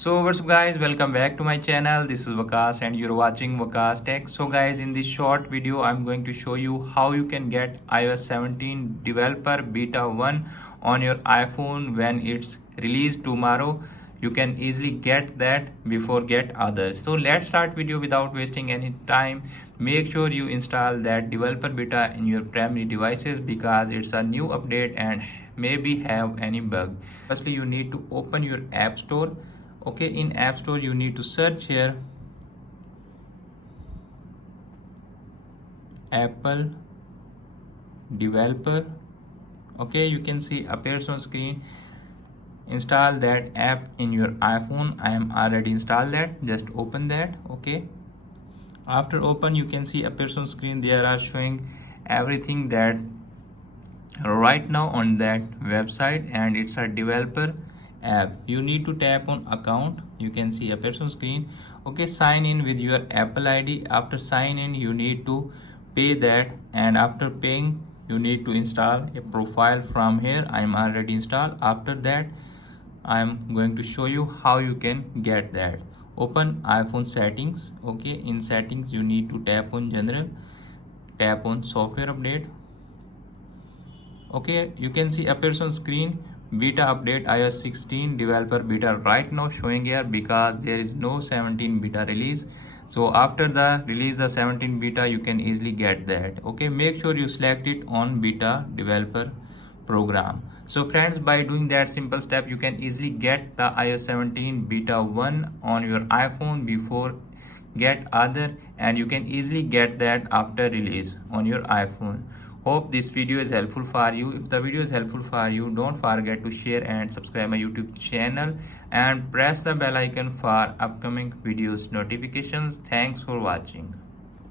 So what's up guys, welcome back to my channel. This is Vakas and you're watching Vakas Tech. So guys, in this short video I'm going to show you how you can get iOS 17 developer beta 1 on your iPhone when it's released tomorrow. You can easily get that before get others. So let's start video without wasting any time. Make sure you install that developer beta in your primary devices because it's a new update and maybe have any bug. Firstly, you need to open your app store. Okay, in app store you need to search here Apple developer. Okay, you can see appears on screen. Install that app in your iPhone. I am already installed that. Just open that. Okay, after open you can see appears on screen. There are showing everything that right now on that website, and it's a developer app. You need to tap on account. You can see appears on screen. Okay, sign in with your Apple ID. After sign in you need to pay that, and after paying you need to install a profile from here. I am already installed. After that I am going to show you how you can get that. Open iPhone settings. Okay, in settings you need to tap on general, tap on software update. Okay, you can see appears on screen beta update iOS 16 developer beta right now showing here because there is no 17 beta release. So after the release the 17 beta you can easily get that. Okay, make sure you select it on beta developer program. So friends, by doing that simple step you can easily get the iOS 17 beta 1 on your iPhone before get other, and you can easily get that after release on your iPhone. Hope this video is helpful for you. If the video is helpful for you, don't forget to share and subscribe my YouTube channel and press the bell icon for upcoming videos notifications. Thanks for watching.